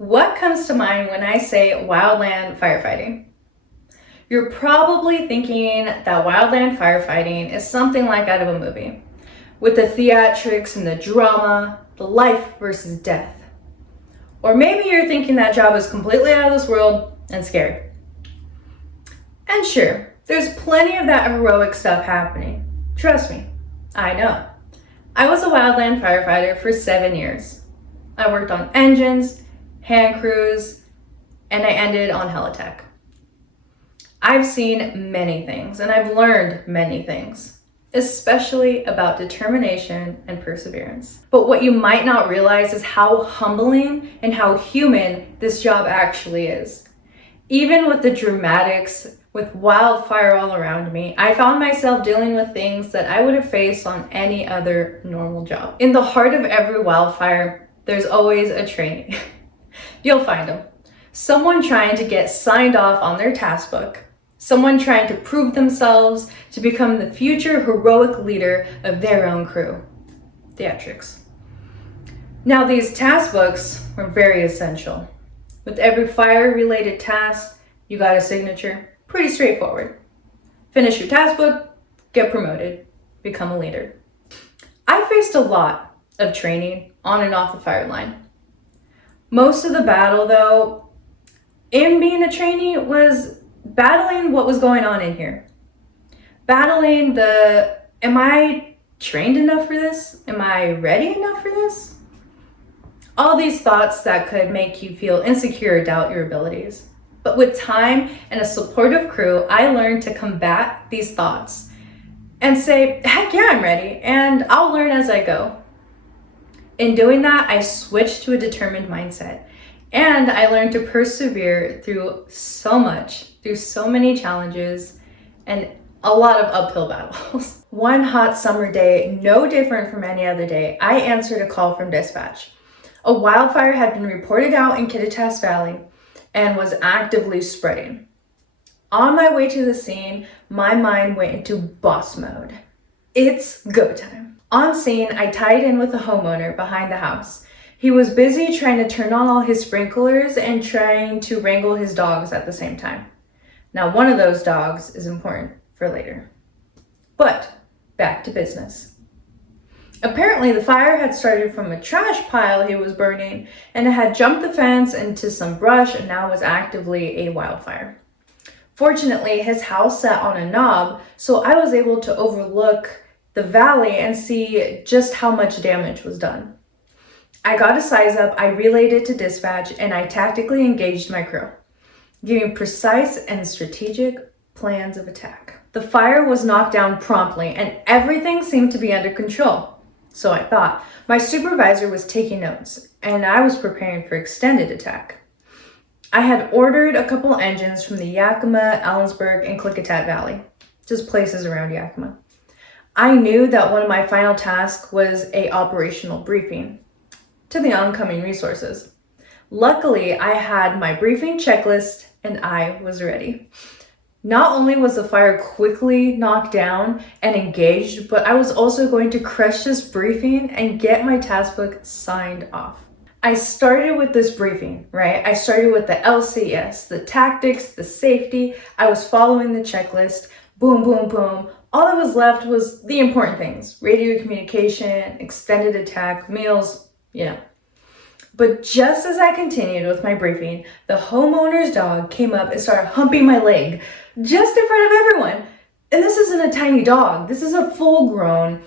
What comes to mind when I say wildland firefighting? You're probably thinking that wildland firefighting is something like out of a movie, with the theatrics and the drama, the life versus death. Or maybe you're thinking that job is completely out of this world and scary. And sure, there's plenty of that heroic stuff happening. Trust me, I know. I was a wildland firefighter for 7 years. I worked on engines, hand crews, and I ended on helitech. I've seen many things and I've learned many things, especially about determination and perseverance. But what you might not realize is how humbling and how human this job actually is. Even with the dramatics, with wildfire all around me, I found myself dealing with things that I would have faced on any other normal job. In the heart of every wildfire, there's always a trainee. You'll find them. Someone trying to get signed off on their task book. Someone trying to prove themselves to become the future heroic leader of their own crew. Theatrics. Now, these task books were very essential. With every fire-related task, you got a signature. Pretty straightforward. Finish your task book, get promoted, become a leader. I faced a lot of training on and off the fire line. Most of the battle, though, in being a trainee was battling what was going on in here. Battling am I trained enough for this? Am I ready enough for this? All these thoughts that could make you feel insecure or doubt your abilities. But with time and a supportive crew, I learned to combat these thoughts and say, heck yeah, I'm ready, and I'll learn as I go. In doing that, I switched to a determined mindset, and I learned to persevere through so many challenges, and a lot of uphill battles. One hot summer day, no different from any other day, I answered a call from dispatch. A wildfire had been reported out in Kittitas Valley and was actively spreading. On my way to the scene, my mind went into boss mode. It's go time. On scene, I tied in with a homeowner behind the house. He was busy trying to turn on all his sprinklers and trying to wrangle his dogs at the same time. Now, one of those dogs is important for later. But back to business. Apparently, the fire had started from a trash pile he was burning, and it had jumped the fence into some brush and now was actively a wildfire. Fortunately, his house sat on a knob, so I was able to overlook the valley and see just how much damage was done. I got a size up, I relayed it to dispatch, and I tactically engaged my crew, giving precise and strategic plans of attack. The fire was knocked down promptly, and everything seemed to be under control. So I thought. My supervisor was taking notes, and I was preparing for extended attack. I had ordered a couple engines from the Yakima, Ellensburg, and Klickitat Valley, just places around Yakima. I knew that one of my final tasks was a operational briefing to the oncoming resources. Luckily, I had my briefing checklist, and I was ready. Not only was the fire quickly knocked down and engaged, but I was also going to crush this briefing and get my task book signed off. I started with this briefing, right? I started with the LCS, the tactics, the safety. I was following the checklist. Boom, boom, boom. All that was left was the important things. Radio communication, extended attack, meals, But just as I continued with my briefing, the homeowner's dog came up and started humping my leg just in front of everyone. And this isn't a tiny dog. This is a full-grown,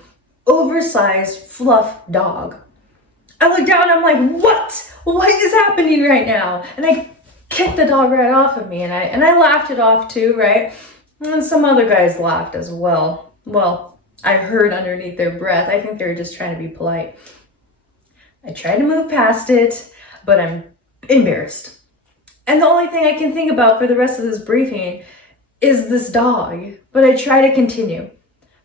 oversized, fluff dog. I looked down and I'm like, what? What is happening right now? And I kicked the dog right off of me, and I laughed it off too, right? And some other guys laughed as well. Well, I heard underneath their breath. I think they were just trying to be polite. I tried to move past it, but I'm embarrassed. And the only thing I can think about for the rest of this briefing is this dog, but I try to continue.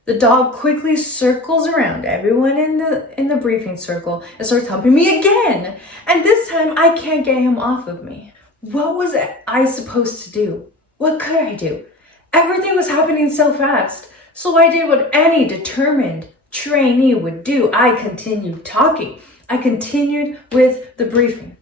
The dog quickly circles around everyone in the briefing circle and starts humping me again. And this time I can't get him off of me. What was I supposed to do? What could I do? Everything was happening so fast. So I did what any determined trainee would do. I continued talking. I continued with the briefing.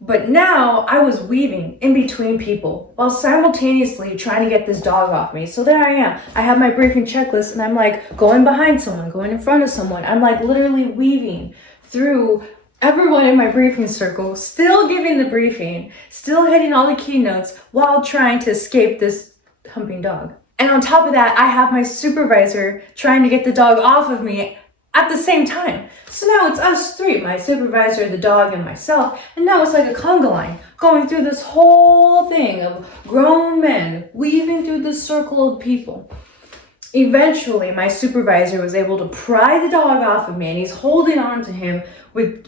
But now I was weaving in between people while simultaneously trying to get this dog off me. So there I am. I have my briefing checklist and I'm like going behind someone, going in front of someone. I'm like literally weaving through everyone in my briefing circle, still giving the briefing, still hitting all the keynotes while trying to escape this humping dog. And on top of that, I have my supervisor trying to get the dog off of me at the same time. So now it's us three, my supervisor, the dog, and myself. And now it's like a conga line going through this whole thing of grown men weaving through this circle of people. Eventually, my supervisor was able to pry the dog off of me, and he's holding on to him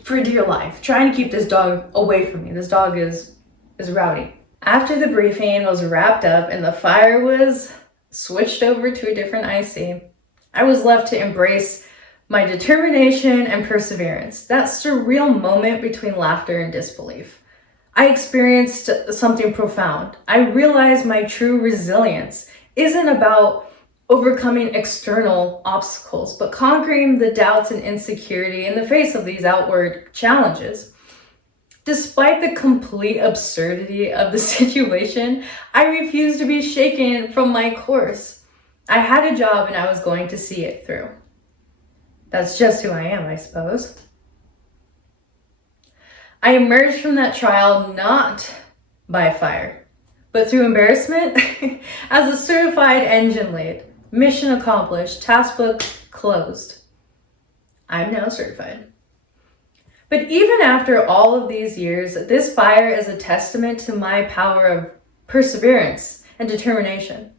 for dear life, trying to keep this dog away from me. This dog is rowdy. After the briefing was wrapped up and the fire was switched over to a different IC, I was left to embrace my determination and perseverance. That surreal moment between laughter and disbelief. I experienced something profound. I realized my true resilience isn't about overcoming external obstacles, but conquering the doubts and insecurity in the face of these outward challenges. Despite the complete absurdity of the situation, I refused to be shaken from my course. I had a job and I was going to see it through. That's just who I am, I suppose. I emerged from that trial not by fire, but through embarrassment as a certified engine lead. Mission accomplished, task book closed. I'm now certified. But even after all of these years, this fire is a testament to my power of perseverance and determination.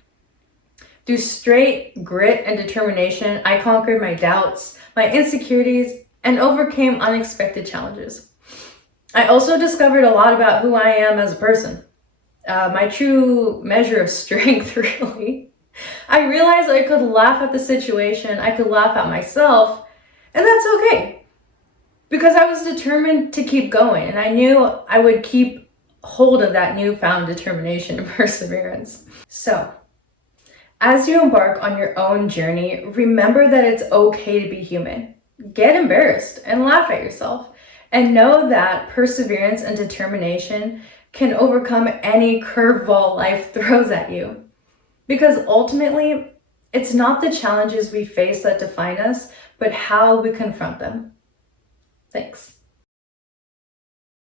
Through straight grit and determination, I conquered my doubts, my insecurities, and overcame unexpected challenges. I also discovered a lot about who I am as a person, my true measure of strength, really. I realized I could laugh at the situation, I could laugh at myself, and that's okay. Because I was determined to keep going, and I knew I would keep hold of that newfound determination and perseverance. So, as you embark on your own journey, remember that it's okay to be human. Get embarrassed and laugh at yourself. And know that perseverance and determination can overcome any curveball life throws at you. Because ultimately, it's not the challenges we face that define us, but how we confront them. Thanks.